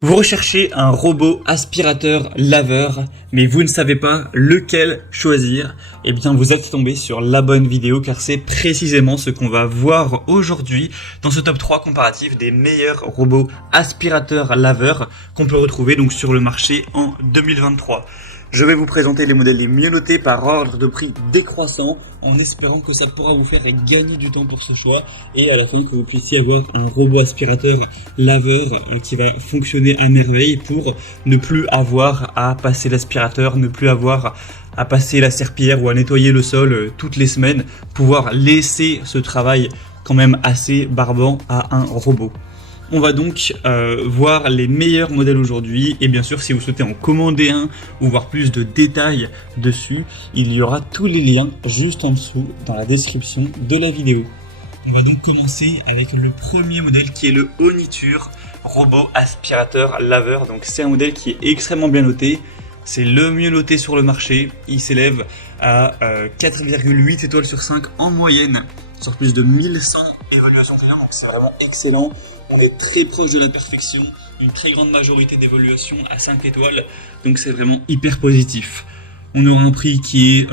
Vous recherchez un robot aspirateur laveur, mais vous ne savez pas lequel choisir. Eh bien, vous êtes tombé sur la bonne vidéo car c'est précisément ce qu'on va voir aujourd'hui dans ce top 3 comparatif des meilleurs robots aspirateurs laveurs qu'on peut retrouver donc sur le marché en 2023. Je vais vous présenter les modèles les mieux notés par ordre de prix décroissant en espérant que ça pourra vous faire gagner du temps pour ce choix et à la fin que vous puissiez avoir un robot aspirateur laveur qui va fonctionner à merveille pour ne plus avoir à passer l'aspirateur, ne plus avoir à passer la serpillière ou à nettoyer le sol toutes les semaines, pouvoir laisser ce travail quand même assez barbant à un robot. On va donc voir les meilleurs modèles aujourd'hui et bien sûr si vous souhaitez en commander un ou voir plus de détails dessus, il y aura tous les liens juste en dessous dans la description de la vidéo. On va donc commencer avec le premier modèle qui est le Oniture robot aspirateur laveur. Donc c'est un modèle qui est extrêmement bien noté, c'est le mieux noté sur le marché, il s'élève à 4,8 étoiles sur 5 en moyenne sur plus de 1100 évaluations clients, donc c'est vraiment excellent. On est très proche de la perfection, une très grande majorité d'évaluations à 5 étoiles, donc c'est vraiment hyper positif. On aura un prix qui est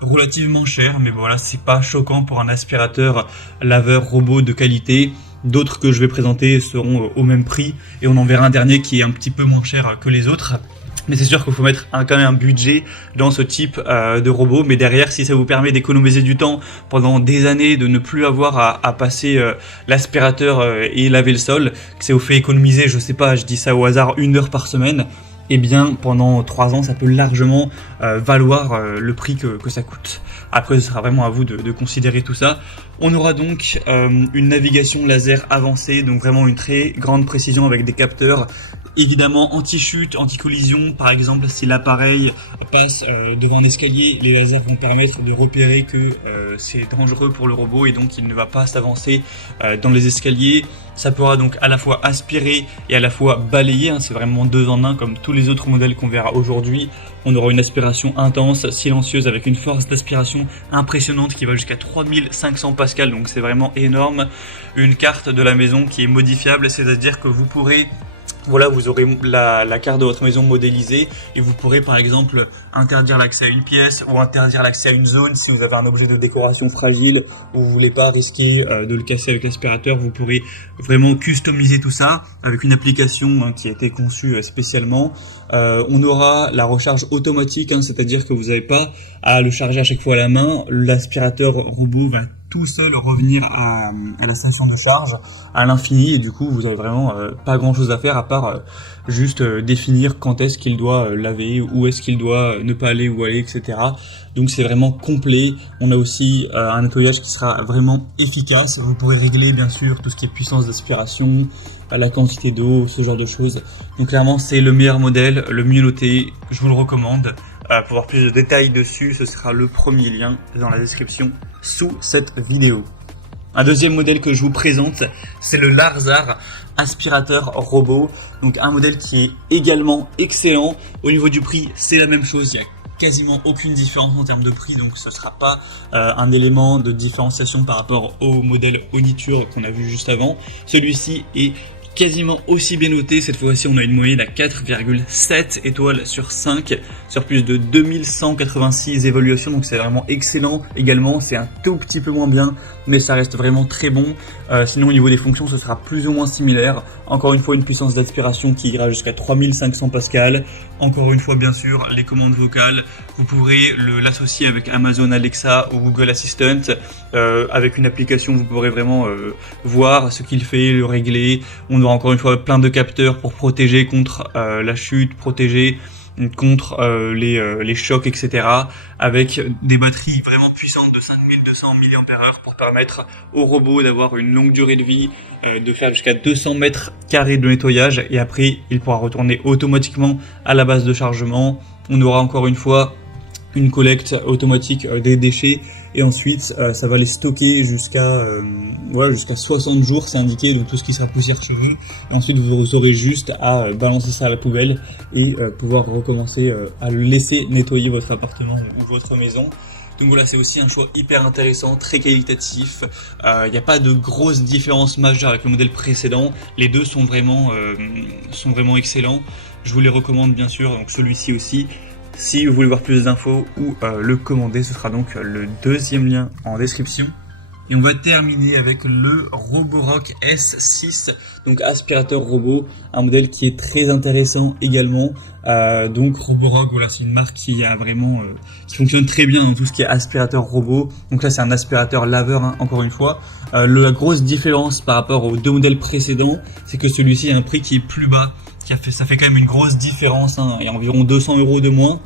relativement cher, mais voilà, c'est pas choquant pour un aspirateur laveur robot de qualité. D'autres que je vais présenter seront au même prix, et on en verra un dernier qui est un petit peu moins cher que les autres. Mais c'est sûr qu'il faut mettre quand même un budget dans ce type de robot. Mais derrière, si ça vous permet d'économiser du temps pendant des années, de ne plus avoir à passer l'aspirateur et laver le sol, que ça vous fait économiser, je sais pas, je dis ça au hasard, 1 heure par semaine, eh bien pendant 3 ans, ça peut largement valoir le prix que ça coûte. Après, ce sera vraiment à vous de considérer tout ça. On aura donc une navigation laser avancée, donc vraiment une très grande précision avec des capteurs. Évidemment anti-chute, anti-collision, par exemple si l'appareil passe devant un escalier, les lasers vont permettre de repérer que c'est dangereux pour le robot et donc il ne va pas s'avancer dans les escaliers. Ça pourra donc à la fois aspirer et à la fois balayer, c'est vraiment 2 en 1 comme tous les autres modèles qu'on verra aujourd'hui. On aura une aspiration intense, silencieuse avec une force d'aspiration impressionnante qui va jusqu'à 3500 pascal, donc c'est vraiment énorme. Une carte de la maison qui est modifiable, c'est-à-dire que vous pourrez... Voilà, vous aurez la carte de votre maison modélisée et vous pourrez par exemple interdire l'accès à une pièce ou interdire l'accès à une zone si vous avez un objet de décoration fragile ou vous voulez pas risquer de le casser avec l'aspirateur. Vous pourrez vraiment customiser tout ça avec une application qui a été conçue spécialement. On aura la recharge automatique, c'est-à-dire que vous n'avez pas à le charger à chaque fois à la main. L'aspirateur robot va tout seul revenir à la station de charge à l'infini et du coup vous avez vraiment pas grand chose à faire à part juste définir quand est-ce qu'il doit laver, où est-ce qu'il doit ne pas aller, où aller, etc. Donc c'est vraiment complet. On a aussi un nettoyage qui sera vraiment efficace. Vous pourrez régler bien sûr tout ce qui est puissance d'aspiration, la quantité d'eau, ce genre de choses. Donc clairement c'est le meilleur modèle, le mieux noté, je vous le recommande. Pour voir plus de détails dessus, ce sera le premier lien dans la description sous cette vidéo. Un deuxième modèle que je vous présente, c'est le Larzar aspirateur robot. Donc un modèle qui est également excellent. Au niveau du prix, c'est la même chose. Il y a quasiment aucune différence en termes de prix, donc ce ne sera pas un élément de différenciation par rapport au modèle Oniture qu'on a vu juste avant. Celui-ci est quasiment aussi bien noté, cette fois-ci on a une moyenne à 4,7 étoiles sur 5 sur plus de 2186 évaluations, donc c'est vraiment excellent. Également c'est un tout petit peu moins bien mais ça reste vraiment très bon. Sinon au niveau des fonctions ce sera plus ou moins similaire. Encore une fois une puissance d'aspiration qui ira jusqu'à 3500 pascal. Encore une fois bien sûr les commandes vocales, vous pourrez l'associer avec Amazon Alexa ou Google Assistant. Avec une application vous pourrez vraiment voir ce qu'il fait, le régler. On aura encore une fois plein de capteurs pour protéger contre la chute, protéger contre les chocs, etc. Avec des batteries vraiment puissantes de 5200 mAh pour permettre au robot d'avoir une longue durée de vie, de faire jusqu'à 200 mètres carrés de nettoyage et après il pourra retourner automatiquement à la base de chargement. On aura encore une fois une collecte automatique des déchets et ensuite ça va les stocker jusqu'à 60 jours, c'est indiqué, donc tout ce qui sera poussière cheveux, et ensuite vous aurez juste à balancer ça à la poubelle et pouvoir recommencer à le laisser nettoyer votre appartement ou votre maison. Donc voilà, c'est aussi un choix hyper intéressant, très qualitatif. Il n'y a pas de grosse différence majeure avec le modèle précédent. Les deux sont vraiment excellents. Je vous les recommande bien sûr, donc celui-ci aussi. Si vous voulez voir plus d'infos ou le commander, ce sera donc le deuxième lien en description. Et on va terminer avec le Roborock S6, donc aspirateur robot, un modèle qui est très intéressant également. Donc Roborock, voilà, c'est une marque qui a vraiment, qui fonctionne très bien dans tout ce qui est aspirateur robot. Donc là, c'est un aspirateur laveur, hein, encore une fois. La grosse différence par rapport aux deux modèles précédents, c'est que celui-ci a un prix qui est plus bas. Ça fait quand même une grosse différence, hein, il y a environ 200 € de moins.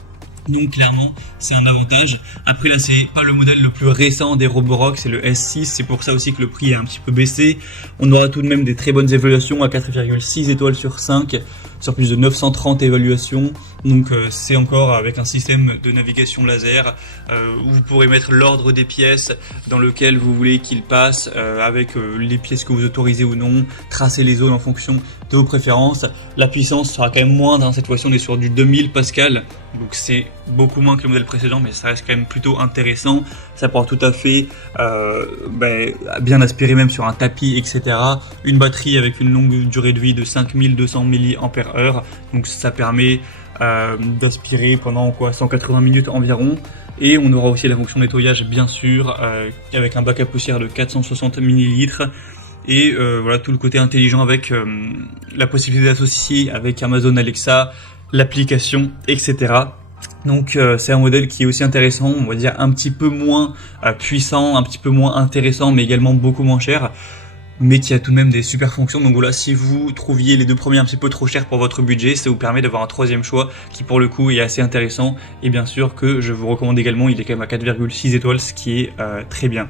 Donc clairement, c'est un avantage. Après là, c'est pas le modèle le plus récent des Roborock, c'est le S6. C'est pour ça aussi que le prix a un petit peu baissé. On aura tout de même des très bonnes évaluations à 4,6 étoiles sur 5, sur plus de 930 évaluations. Donc c'est encore avec un système de navigation laser où vous pourrez mettre l'ordre des pièces dans lequel vous voulez qu'il passe, avec les pièces que vous autorisez ou non, tracer les zones en fonction de vos préférences. La puissance sera quand même moindre, hein. Cette fois-ci on est sur du 2000 Pascal, donc c'est beaucoup moins que le modèle précédent, mais ça reste quand même plutôt intéressant. Ça pourra tout à fait bien aspirer même sur un tapis, etc. Une batterie avec une longue durée de vie de 5200 mAh, donc ça permet d'aspirer pendant 180 minutes environ. Et on aura aussi la fonction nettoyage bien sûr, avec un bac à poussière de 460 ml. Et voilà, tout le côté intelligent avec la possibilité d'associer avec Amazon Alexa, l'application, etc. Donc c'est un modèle qui est aussi intéressant, on va dire un petit peu moins puissant, un petit peu moins intéressant, mais également beaucoup moins cher, mais qui a tout de même des super fonctions. Donc voilà, si vous trouviez les deux premiers un petit peu trop chers pour votre budget, ça vous permet d'avoir un troisième choix qui pour le coup est assez intéressant. Et bien sûr que je vous recommande également, il est quand même à 4,6 étoiles, ce qui est très bien.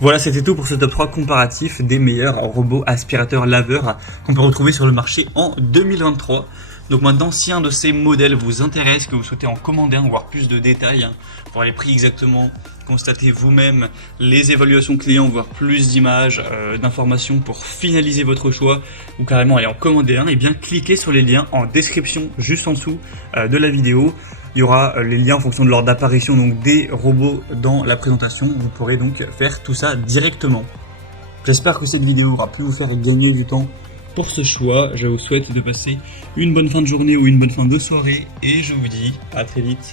Voilà, c'était tout pour ce top 3 comparatif des meilleurs robots aspirateurs laveurs qu'on peut retrouver sur le marché en 2023. Donc maintenant, si un de ces modèles vous intéresse, que vous souhaitez en commander un, voir plus de détails, voir les prix exactement, constater vous-même les évaluations clients, voir plus d'images, d'informations pour finaliser votre choix, ou carrément aller en commander un, et bien cliquez sur les liens en description juste en dessous de la vidéo. Il y aura les liens en fonction de l'ordre d'apparition donc des robots dans la présentation. Vous pourrez donc faire tout ça directement. J'espère que cette vidéo aura pu vous faire gagner du temps pour ce choix. Je vous souhaite de passer une bonne fin de journée ou une bonne fin de soirée et je vous dis à très vite.